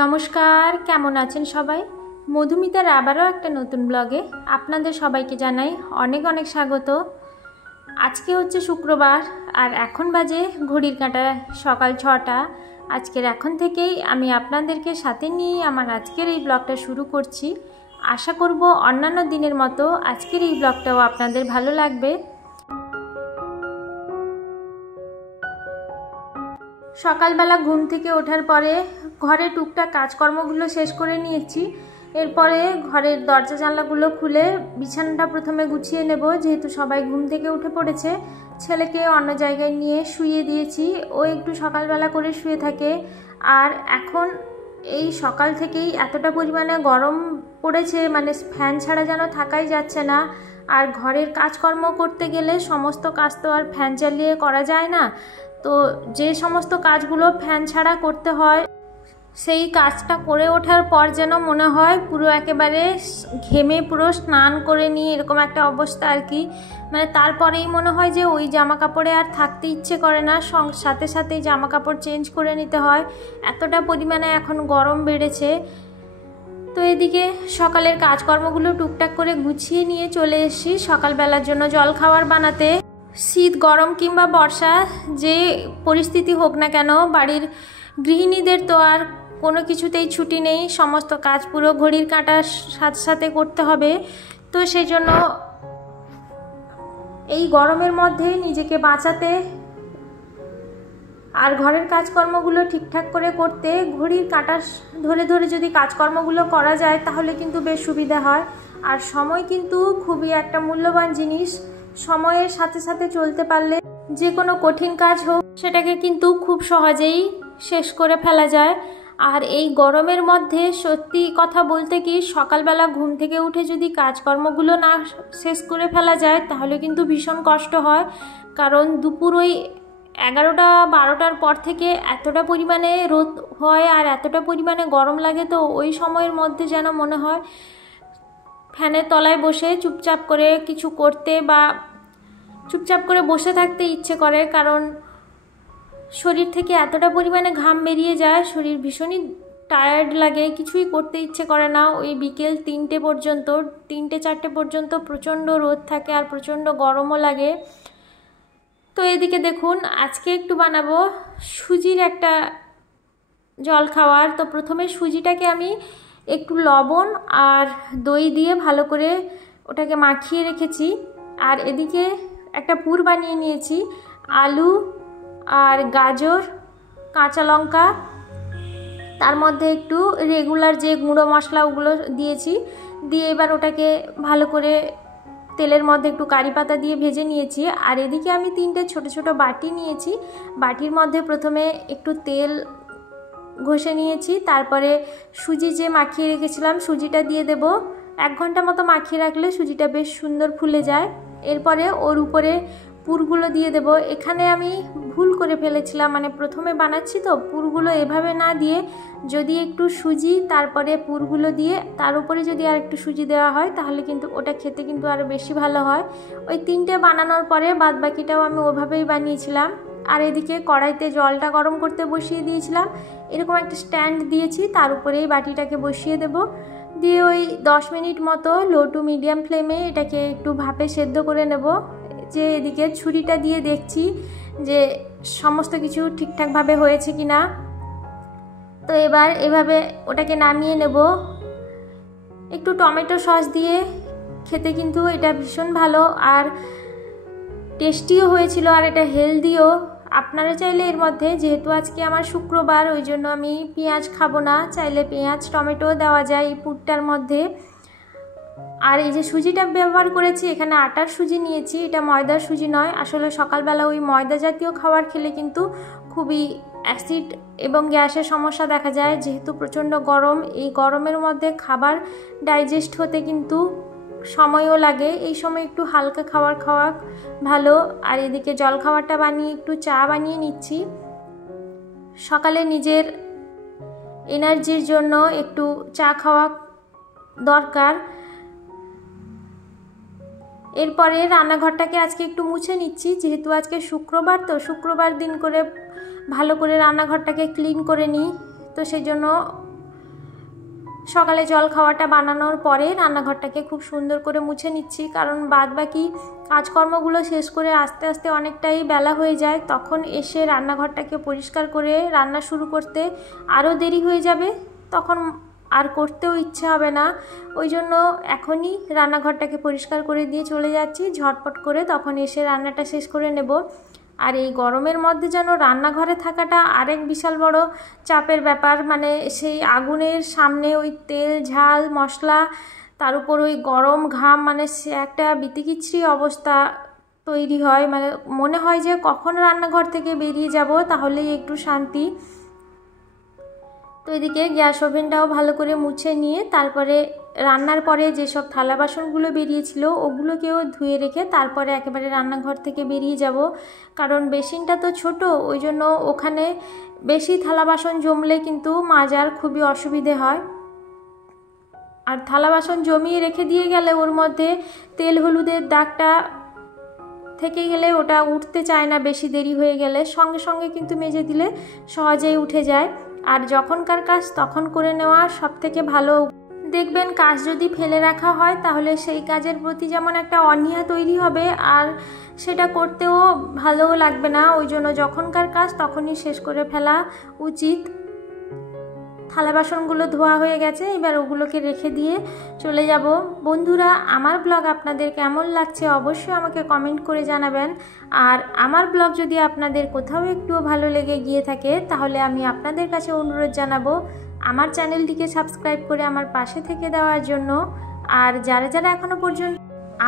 নমস্কার, কেমন আছেন সবাই? মধুমিতার আবারও একটা নতুন ব্লগে আপনাদের সবাইকে জানাই অনেক অনেক স্বাগত। আজকে হচ্ছে শুক্রবার আর এখন বাজে ঘড়ির কাঁটা সকাল 6টা। আজকের এখন থেকেই আমি আপনাদেরকে সাথে নিয়ে আমার আজকের এই ব্লগটা শুরু করছি। আশা করব অন্যান্য দিনের মতো আজকের এই ব্লগটাও আপনাদের ভালো লাগবে। সকালবেলা ঘুম থেকে ওঠার পরে ঘরে টুকটাক কাজকর্মগুলো শেষ করে নিয়েছি। এরপরে ঘরের দরজা জানলাগুলো খুলে বিছানাটা প্রথমে গুছিয়ে নেব, যেহেতু সবাই ঘুম থেকে উঠে পড়েছে। ছেলেকে অন্য জায়গায় নিয়ে শুইয়ে দিয়েছি, ও একটু সকালবেলা করে শুয়ে থাকে। আর এখন এই সকাল থেকেই এতটা পরিমাণে গরম পড়েছে, মানে ফ্যান ছাড়া যেন থাকাই যাচ্ছে না। আর ঘরের কাজকর্ম করতে গেলে সমস্ত কাজ তো আর ফ্যান চালিয়ে করা যায় না। তো যে সমস্ত কাজগুলো ফ্যান ছাড়া করতে হয় সেই কাজটা করে ওঠার পর যেন মনে হয় পুরো একেবারে ঘেমে পুরো স্নান করে নিয়ে এরকম একটা অবস্থা আর কি। মানে তারপরেই মনে হয় যে ওই জামা কাপড়ে আর থাকতে ইচ্ছে করে না, সাথে সাথেই জামা কাপড় চেঞ্জ করে নিতে হয়, এতটা পরিমাণে এখন গরম বেড়েছে। তো এদিকে সকালের কাজকর্মগুলো টুকটাক করে গুছিয়ে নিয়ে চলে এসেছি সকালবেলার জন্য জলখাবার বানাতে। শীত, গরম কিংবা বর্ষা, যে পরিস্থিতি হোক না কেন, বাড়ির গৃহিণীদের তো আর কোনো কিছুতেই ছুটি নেই, সমস্ত কাজ পুরো ঘড়ির কাঁটার সাথে সাথে করতে হবে। তো সেই জন্য এই গরমের মধ্যে নিজেকে বাঁচাতে আর ঘরের কাজকর্মগুলো ঠিকঠাক করে করতে ঘড়ির কাঁটা ধরে ধরে যদি কাজকর্মগুলো করা যায় তাহলে কিন্তু বেশ সুবিধা হয়। আর সময় কিন্তু খুবই একটা মূল্যবান জিনিস। সময়ের সাথে সাথে চলতে পারলে যে কোনো কঠিন কাজ হোক সেটাকে কিন্তু খুব সহজেই শেষ করে ফেলা যায়। আর এই গরমের মধ্যে সত্যি কথা বলতে কি, সকালবেলা ঘুম থেকে উঠে যদি কাজকর্মগুলো না শেষ করে ফেলা যায় তাহলে কিন্তু ভীষণ কষ্ট হয়। কারণ দুপুর ওই 11টা-12টার পর থেকে এতটা পরিমাণে রোদ হয় আর এতটা পরিমাণে গরম লাগে, তো ওই সময়ের মধ্যে যেন মনে হয় ফ্যানের তলায় বসে চুপচাপ করে কিছু করতে বা চুপচাপ করে বসে থাকতে ইচ্ছে করে। কারণ শরীর থেকে এতটা পরিমাণে ঘাম বেরিয়ে যায়, শরীর ভীষণই টায়ার্ড লাগে, কিছুই করতে ইচ্ছে করে না। ওই বিকেল 3টে-4টে পর্যন্ত প্রচণ্ড রোদ থাকে আর প্রচণ্ড গরমও লাগে। তো এদিকে দেখুন, আজকে একটু বানাবো সুজির একটা জলখাবার। তো প্রথমে সুজিটাকে আমি একটু লবণ আর দই দিয়ে ভালো করে ওটাকে মাখিয়ে রেখেছি। আর এদিকে একটা পুর বানিয়ে নিয়েছি, আলু আর গাজর, কাঁচা লঙ্কা, তার মধ্যে একটু রেগুলার যে গুঁড়ো মশলা ওগুলো দিয়েছি, দিয়ে এবার ওটাকে ভালো করে তেলের মধ্যে একটু কারি পাতা দিয়ে ভেজে নিয়েছি। আর এদিকে আমি 3টে ছোট ছোট বাটি নিয়েছি, বাটির মধ্যে প্রথমে একটু তেল ঘষে নিয়েছি, তারপরে সুজি যে মাখিয়ে রেখেছিলাম সুজিটা দিয়ে দেব। 1 ঘন্টা মতো মাখিয়ে রাখলে সুজিটা বেশ সুন্দর ফুলে যায়। এরপরে ওর উপরে পুরগুলো দিয়ে দেব। এখানে আমি ভুল করে ফেলেছিলাম, মানে প্রথমে বানাচ্ছি তো পুরগুলো এভাবে না দিয়ে যদি একটু সুজি তারপরে পুরগুলো দিয়ে তার উপরে যদি আর একটু সুজি দেওয়া হয় তাহলে কিন্তু ওটা খেতে কিন্তু আরও বেশি ভালো হয়। ওই 3টে বানানোর পরে বাদবাকিটাও আমি ওভাবেই বানিয়েছিলাম। আর এদিকে কড়াইতে জলটা গরম করতে বসিয়ে দিয়েছিলাম, এরকম একটা স্ট্যান্ড দিয়েছি, তার উপরেই বাটিটাকে বসিয়ে দেব। দিয়ে ওই 10 মিনিট মতো লো টু মিডিয়াম ফ্লেমে এটাকে একটু ভাপে সেদ্ধ করে নেব। যে এদিকে ছুরিটা দিয়ে দেখছি যে সমস্ত কিছু ঠিকঠাকভাবে হয়েছে কি না। তো এবার এভাবে ওটাকে নামিয়ে নেব। একটু টমেটো সস দিয়ে খেতে কিন্তু এটা ভীষণ ভালো আর টেস্টিও হয়েছিল, আর এটা হেলদিও। আপনারা চাইলে এর মধ্যে, যেহেতু আজকে আমার শুক্রবার ওই জন্য আমি পেঁয়াজ খাবো না, চাইলে পেঁয়াজ টমেটো দেওয়া যায় এই পুরটার মধ্যে। আর এই যে সুজিটা ব্যবহার করেছি, এখানে আটার সুজি নিয়েছি, এটা ময়দার সুজি নয়। আসলে সকালবেলা ওই ময়দা জাতীয় খাবার খেলে কিন্তু খুবই অ্যাসিড এবং গ্যাসের সমস্যা দেখা যায়। যেহেতু প্রচণ্ড গরম, এই গরমের মধ্যে খাবার ডাইজেস্ট হতে কিন্তু সময়ও লাগে, এই সময় একটু হালকা খাবার খাওয়া ভালো। আর এদিকে জলখাবারটা বানিয়ে একটু চা বানিয়ে নিচ্ছি। সকালে নিজের এনার্জির জন্য একটু চা খাওয়া দরকার। এরপরে রান্নাঘরটাকে আজকে একটু মুছে নিচ্ছি, যেহেতু আজকে শুক্রবার, তো শুক্রবার দিন করে ভালো করে রান্নাঘরটাকে ক্লিন করে নিই। তো সেই জন্য সকালে জল খাওয়াটা বানানোর পরে রান্নাঘরটাকে খুব সুন্দর করে মুছে নিচ্ছি, কারণ বাদবাকি কাজকর্মগুলো শেষ করে আস্তে আস্তে অনেকটাই বেলা হয়ে যায়। তখন এসে রান্নাঘরটাকে পরিষ্কার করে রান্না শুরু করতে আরও দেরি হয়ে যাবে, তখন আর করতেও ইচ্ছে হবে না। ওই জন্য এখনই রান্নাঘরটাকে পরিষ্কার করে দিয়ে চলে যাচ্ছি ঝটপট করে, তখন এসে রান্নাটা শেষ করে নেব। আর এই গরমের মধ্যে যেন রান্নাঘরে থাকাটা আরেক বিশাল বড় চাপের ব্যাপার। মানে সেই আগুনের সামনে ওই তেল ঝাল মশলা, তার উপর ওই গরম ঘাম, মানে সে একটা বিতিকিচ্ছিরি অবস্থা তৈরি হয়। মানে মনে হয় যে কখন রান্নাঘর থেকে বেরিয়ে যাব তাহলেই একটু শান্তি। তো এদিকে গ্যাস ওভেনটাও ভালো করে মুছে নিয়ে তারপরে রান্নার পরে যেসব থালা বাসনগুলো বেরিয়েছিল ওগুলোকেও ধুয়ে রেখে তারপরে একেবারে রান্নাঘর থেকে বেরিয়ে যাব, কারণ বেসিনটা তো ছোট, ওই জন্য ওখানে বেশি থালা বাসন জমলে কিন্তু মাজার খুবই অসুবিধে হয়। আর থালা বাসন জমিয়ে রেখে দিয়ে গেলে ওর মধ্যে তেল হলুদের দাগটা থেকে গেলে ওটা উঠতে চায় না, বেশি দেরি হয়ে গেলে সঙ্গে সঙ্গে কিন্তু মেজে দিলে সহজেই উঠে যায়। আর যখনকার কাজ তখন করে নেওয়া সবথেকে ভালো। দেখবেন কাজ যদি ফেলে রাখা হয় তাহলে সেই কাজের প্রতি যেমন একটা অনীহা তৈরি হবে, আর সেটা করতেও ভালোও লাগবে না। ওই জন্য যখনকার কাজ তখনই শেষ করে ফেলা উচিত। থালা বাসনগুলো ধোয়া হয়ে গেছে, এবার ওগুলোকে রেখে দিয়ে চলে যাব। বন্ধুরা, আমার ব্লগ আপনাদের কেমন লাগছে অবশ্যই আমাকে কমেন্ট করে জানাবেন। আর আমার ব্লগ যদি আপনাদের কোথাও একটুও ভালো লেগে গিয়ে থাকে তাহলে আমি আপনাদের কাছে অনুরোধ জানাবো আমার চ্যানেলটিকে সাবস্ক্রাইব করে আমার পাশে থেকে দেওয়ার জন্য। আর যারা যারা এখনও পর্যন্ত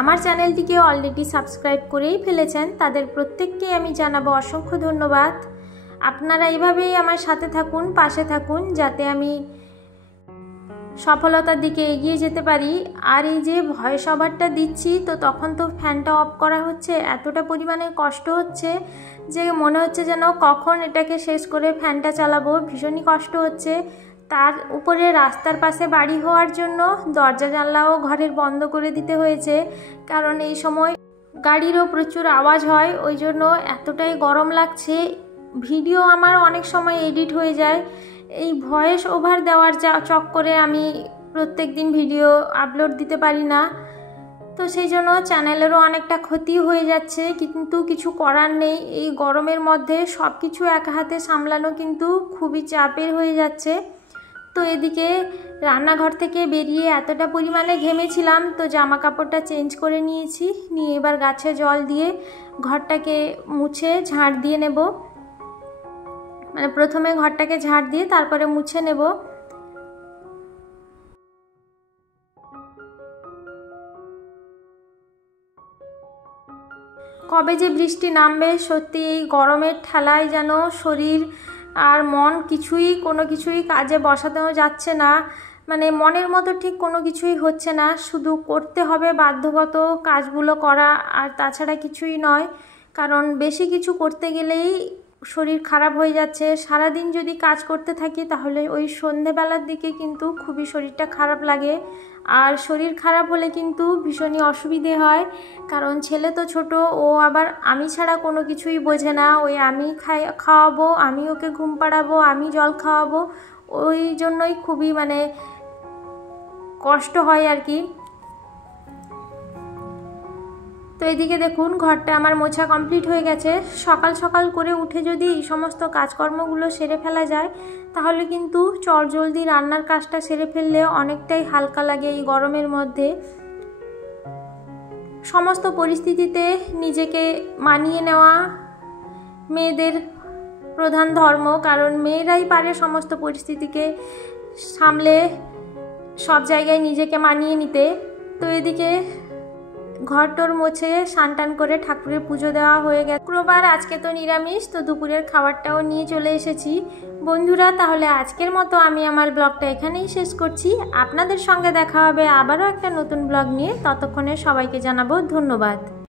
আমার চ্যানেলটিকে অলরেডি সাবস্ক্রাইব করেই ফেলেছেন তাদের প্রত্যেককেই আমি জানাবো অসংখ্য ধন্যবাদ। আপনারা এইভাবেই আমার সাথে থাকুন, পাশে থাকুন, যাতে আমি সফলতার দিকে এগিয়ে যেতে পারি। আর এই যে ভয়েস ওভারটা দিচ্ছি, তো তখন তো ফ্যানটা অফ করা হচ্ছে, এতটা পরিমাণে কষ্ট হচ্ছে যে মনে হচ্ছে যেন কখন এটাকে শেষ করে ফ্যানটা চালাবো, ভীষণই কষ্ট হচ্ছে। তার উপরে রাস্তার পাশে বাড়ি হওয়ার জন্য দরজা জানলাও ঘরের বন্ধ করে দিতে হয়েছে, কারণ এই সময় গাড়িরও প্রচুর আওয়াজ হয়, ওই জন্য এতটাই গরম লাগছে। ভিডিও আমার অনেক সময় এডিট হয়ে যায়, এই ভয়েস ওভার দেওয়ার চক্করে আমি প্রত্যেক দিন ভিডিও আপলোড দিতে পারি না। তো সেই জন্য চ্যানেলেরও অনেকটা ক্ষতি হয়ে যাচ্ছে, কিন্তু কিছু করার নেই। এই গরমের মধ্যে সব কিছু এক হাতে সামলানো কিন্তু খুবই চাপের হয়ে যাচ্ছে। তো এদিকে রান্নাঘর থেকে বেরিয়ে এতটা পরিমাণে ঘেমেছিলাম, তো জামা কাপড়টা চেঞ্জ করে নিয়েছি, নিয়ে এবার গাছে জল দিয়ে ঘরটাকে মুছে ঝাড় দিয়ে নেব। মানে প্রথমে ঘরটাকে ঝাড় দিয়ে তারপরে মুছে নেব। কবে যে বৃষ্টি নামবে, সত্যি এই গরমের ঠেলায় যেন শরীর আর মন কোনো কিছুই কাজে বসাতেও যাচ্ছে না। মানে মনের মতো ঠিক কোনো কিছুই হচ্ছে না, শুধু করতে হবে বাধ্যগত কাজগুলো করা, আর তাছাড়া কিছুই নয়। কারণ বেশি কিছু করতে গেলেই শরীর খারাপ হয়ে যাচ্ছে। সারাদিন যদি কাজ করতে থাকি তাহলে ওই সন্ধেবেলার দিকে কিন্তু খুবই শরীরটা খারাপ লাগে, আর শরীর খারাপ হলে কিন্তু ভীষণই অসুবিধে হয়। কারণ ছেলে তো ছোট, ও আবার আমি ছাড়া কোনো কিছুই বোঝে না। ওই আমি খাওয়াবো, আমি ওকে ঘুম পাড়াবো, আমি জল খাওয়াবো, ওই জন্যই খুবই মানে কষ্ট হয় আর কি। তো এদিকে দেখুন ঘরটা আমার মোছা কমপ্লিট হয়ে গেছে। সকাল সকাল করে উঠে যদি এই সমস্ত কাজকর্মগুলো সেরে ফেলা যায় তাহলে কিন্তু চটজলদি রান্নার কাজটা সেরে ফেললে অনেকটাই হালকা লাগে এই গরমের মধ্যে। সমস্ত পরিস্থিতিতে নিজেকে মানিয়ে নেওয়া মেয়েদের প্রধান ধর্ম, কারণ মেয়েরাই পারে সমস্ত পরিস্থিতিকে সামলে সব জায়গায় নিজেকে মানিয়ে নিতে। তো এদিকে ঘরটোর মুছে স্নান করে ঠাকুরের পুজো দেওয়া হয়ে গেছে। শুক্রবার, আজকে তো নিরামিষ, তো দুপুরের খাবারটাও নিয়ে চলে এসেছি। বন্ধুরা, তাহলে আজকের মতো আমি আমার ব্লগটা এখানেই শেষ করছি। আপনাদের সঙ্গে দেখা হবে আবারও একটা নতুন ব্লগ নিয়ে। ততক্ষণে সবাইকে জানাবো ধন্যবাদ।